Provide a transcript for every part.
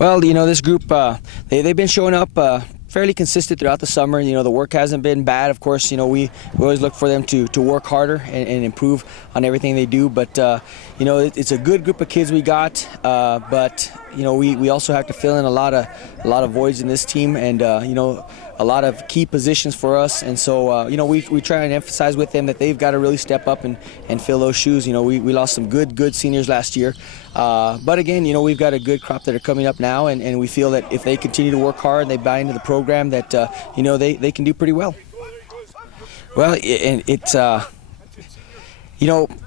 Well, this group, they've been showing up fairly consistent throughout the summer. The work hasn't been bad. Of course, we always look for them to work harder and improve on everything they do. But, it's a good group of kids we got. But, we also have to fill in a lot of voids in this team, and, a lot of key positions for us. And so, we try and emphasize with them that they've got to really step up and fill those shoes. We lost some good seniors last year. But again, we've got a good crop that are coming up now, and we feel that if they continue to work hard and they buy into the program, that, they can do pretty well. Well, it's,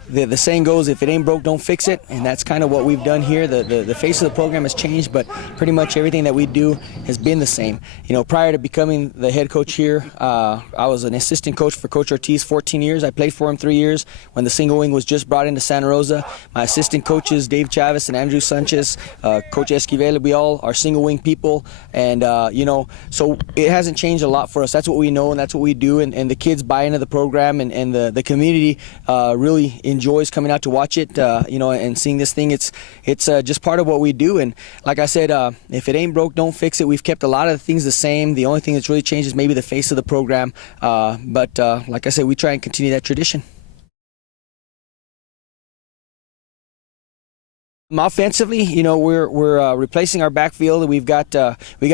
the saying goes, if it ain't broke, don't fix it, and that's kind of what we've done here. The face of the program has changed, but pretty much everything that we do has been the same. Prior to becoming the head coach here, I was an assistant coach for Coach Ortiz 14 years. I played for him 3 years when the single wing was just brought into Santa Rosa. My assistant coaches, Dave Chavez and Andrew Sanchez, Coach Esquivel, we all are single wing people, and so it hasn't changed a lot for us. That's what we know, and that's what we do, and the kids buy into the program, and the community really enjoys coming out to watch it, and seeing this thing. It's just part of what we do, and like I said, if it ain't broke, don't fix it. We've kept a lot of the things the same. The only thing that's really changed is maybe the face of the program, but like I said, we try and continue that tradition. Offensively, we're replacing our backfield. We got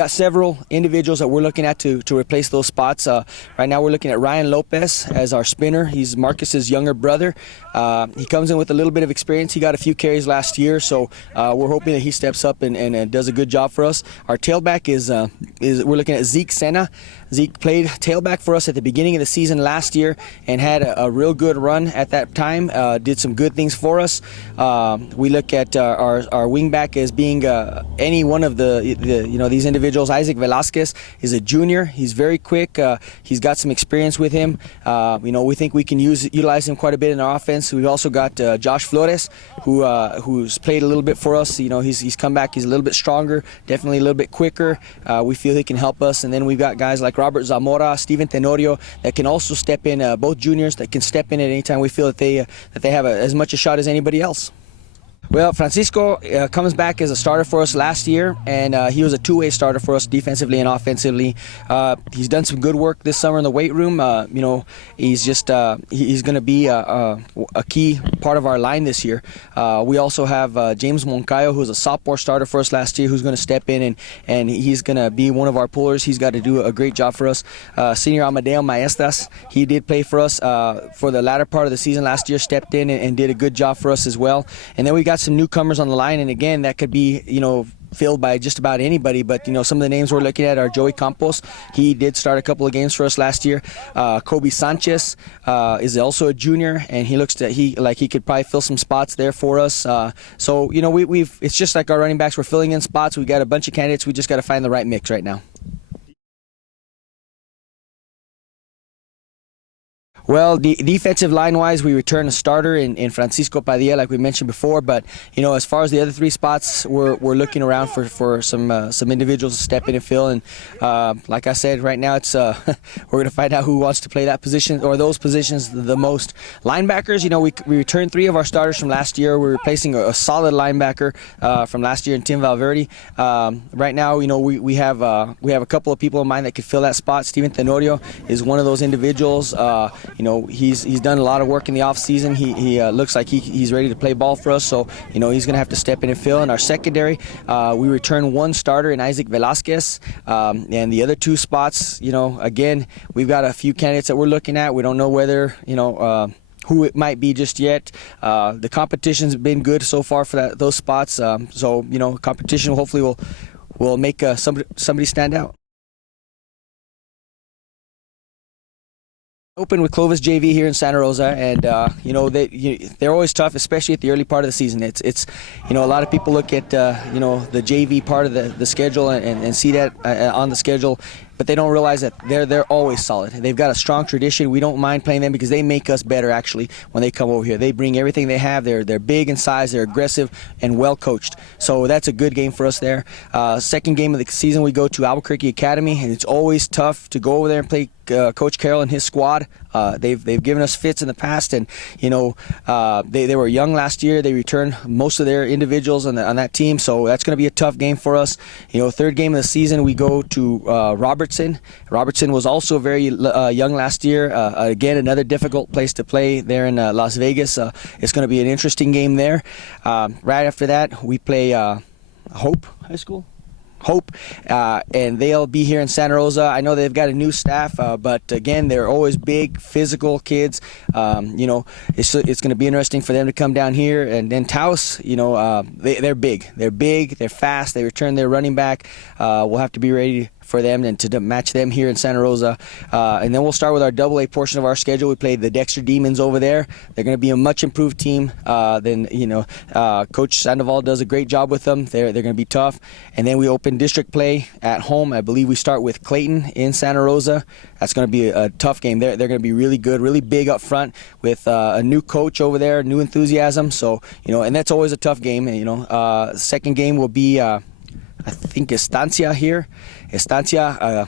several individuals that we're looking at to replace those spots. Right now, we're looking at Ryan Lopez as our spinner. He's Marcus's younger brother. He comes in with a little bit of experience. He got a few carries last year, so we're hoping that he steps up and does a good job for us. Our tailback is we're looking at Zeke Sena. Zeke played tailback for us at the beginning of the season last year and had a real good run at that time. Did some good things for us. We look at our wingback as being any one of these individuals. Isaac Velasquez is a junior. He's very quick. He's got some experience with him. We think we can utilize him quite a bit in our offense. We've also got Josh Flores, who's played a little bit for us. He's come back. He's a little bit stronger, definitely a little bit quicker. We feel he can help us. And then we've got guys like Robert Zamora, Steven Tenorio that can also step in. Both juniors that can step in at any time we feel that they have as much a shot as anybody else. Well, Francisco comes back as a starter for us last year, and he was a two-way starter for us defensively and offensively. He's done some good work this summer in the weight room. He's going to be a key part of our line this year. We also have James Moncayo, who was a sophomore starter for us last year, who's going to step in, and he's going to be one of our pullers. He's got to do a great job for us. Senior Amadeo Maestas, he did play for us for the latter part of the season last year, stepped in and did a good job for us as well. And then we got some newcomers on the line, and again, that could be filled by just about anybody, but some of the names we're looking at are Joey Campos. He did start a couple of games for us last year. Kobe Sanchez is also a junior, and he looks to he could probably fill some spots there for us. So we've it's just like our running backs, we're filling in spots. We got a bunch of candidates. We just got to find the right mix right now. Well, defensive line-wise, we return a starter in Francisco Padilla, like we mentioned before. But as far as the other three spots, we're looking around for some individuals to step in and fill. And like I said, right now it's we're going to find out who wants to play that position or those positions the most. Linebackers, we returned 3 of our starters from last year. We're replacing a solid linebacker from last year in Tim Valverde. Right now, we have a couple of people in mind that could fill that spot. Steven Tenorio is one of those individuals. He's done a lot of work in the off season. He looks like he's ready to play ball for us, so he's going to have to step in and fill. In our secondary, we return 1 starter in Isaac Velasquez, and the other 2 spots, again, we've got a few candidates that we're looking at. We don't know whether who it might be just yet. The competition's been good so far for those spots, so competition hopefully will make somebody stand out. Open with Clovis JV here in Santa Rosa, and they're always tough, especially at the early part of the season. It's a lot of people look at the JV part of the schedule and see that on the schedule. but they don't realize that they're always solid. They've got a strong tradition. We don't mind playing them because they make us better actually when they come over here. They bring everything they have. They're big in size. They're aggressive and well coached. So that's a good game for us there. Second game of the season, we go to Albuquerque Academy, and it's always tough to go over there and play Coach Carroll and his squad. They've given us fits in the past, and they were young last year. They returned most of their individuals on that team, so that's going to be a tough game for us. Third game of the season, we go to Robertson. Robertson was also very young last year. Again, another difficult place to play there in Las Vegas. It's going to be an interesting game there. Right after that, we play Hope High School. And they'll be here in Santa Rosa. I know they've got a new staff, but again, they're always big, physical kids. It's going to be interesting for them to come down here. And then Taos, they're big. They're big, they're fast, they return their running back. We'll have to be ready for them and to match them here in Santa Rosa. And then we'll start with our AA portion of our schedule. We play the Dexter Demons over there. They're going to be a much improved team. Coach Sandoval does a great job with them. They're going to be tough. And then we open district play at home. I believe we start with Clayton in Santa Rosa. That's going to be a tough game. They're going to be really good, really big up front with a new coach over there, new enthusiasm. So, and that's always a tough game. And, second game will be, I think, Estancia here. Estancia,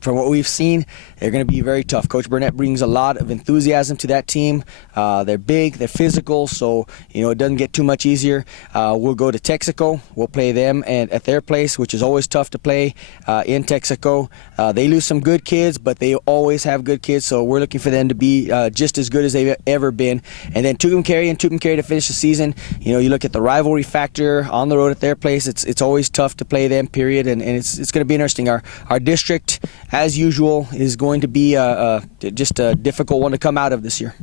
from what we've seen, they're going to be very tough. Coach Burnett brings a lot of enthusiasm to that team. They're big, they're physical, so it doesn't get too much easier. We'll go to Texaco. We'll play them at their place, which is always tough to play in Texaco. They lose some good kids, but they always have good kids, so we're looking for them to be just as good as they've ever been. And then Tucumcari to finish the season. You look at the rivalry factor on the road at their place. It's always tough to play them, period, and it's going to be interesting. Our district, as usual, is going to be just a difficult one to come out of this year.